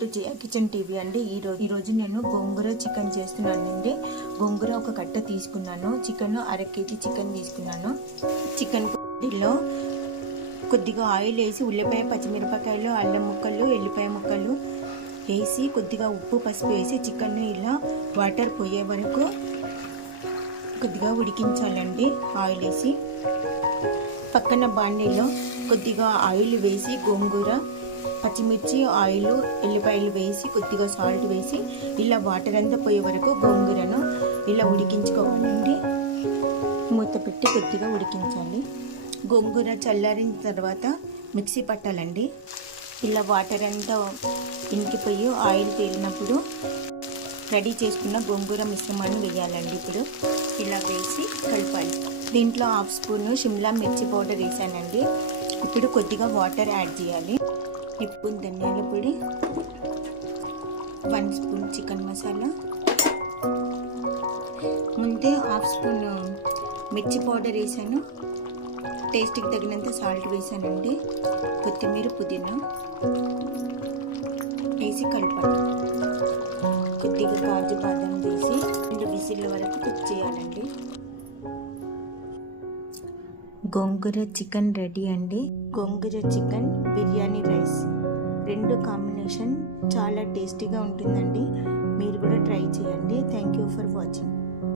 Jiya kitchen TV అండి. ఈరోజు నేను గోంగూర చికెన్ చేస్తున్నానండి. గోంగూర ఒక కట్ట తీసుకున్నాను, చికెన్ అర-కేజీ చికెన్ తీసుకున్నాను. చికెన్ లో కొద్దిగా ఆయిల్ వేసి ఉల్లిపాయ, పచ్చిమిరపకాయలు, అల్లం ముక్కలు, ఎల్లిపాయ ముక్కలు వేసి కొద్దిగా ఉప్పు, పసుపు వేసి చికెన్ ఇలా వాటర్ పోయే వరకు కొద్దిగా ఉడికించాలండి. ఆయిల్ వేసి పక్కన బాండీలో కొద్దిగా ఆయిల్ వేసి గోంగూర, పచ్చిమిర్చి, ఆయిల్, ఎల్లిపాయలు వేసి కొద్దిగా సాల్ట్ వేసి ఇలా వాటర్ అంతా పోయే వరకు గోంగూరను ఇలా ఉడికించుకోవాలండి. మూత పెట్టి కొద్దిగా ఉడికించాలి. గోంగూర చల్లారిన తర్వాత మిక్సీ పట్టాలండి. ఇలా వాటర్ అంతా ఇంకిపోయి ఆయిల్ తేలినప్పుడు రెడీ చేసుకున్న గోంగూర మిశ్రమాన్ని వేయాలండి. ఇప్పుడు ఇలా వేసి కలపాలి. దీంట్లో 1/2 స్పూన్ షిమ్లా మిర్చి పౌడర్ వేసానండి. ఇప్పుడు కొద్దిగా వాటర్ యాడ్ చేయాలి. ఇప్పుడు ధనియాల పొడి, 1 స్పూన్ చికెన్ మసాలా, ముందే 1/2 స్పూన్ మిర్చి పౌడర్ వేసాను, టేస్ట్కి తగినంత సాల్ట్ వేసానండి, కొత్తిమీర, పుదీనా వేసి కలపాలి. కొద్దిగా కాజు బాదం వేసి 2 విజిల్ల వరకు కుక్ చేయాలండి. గోంగూర చికెన్ రెడీ అండి. గోంగూర చికెన్, బిర్యానీ రైస్ 2 కాంబినేషన్ చాలా టేస్టీగా ఉంటుందండి. మీరు కూడా ట్రై చేయండి. Thank you for watching.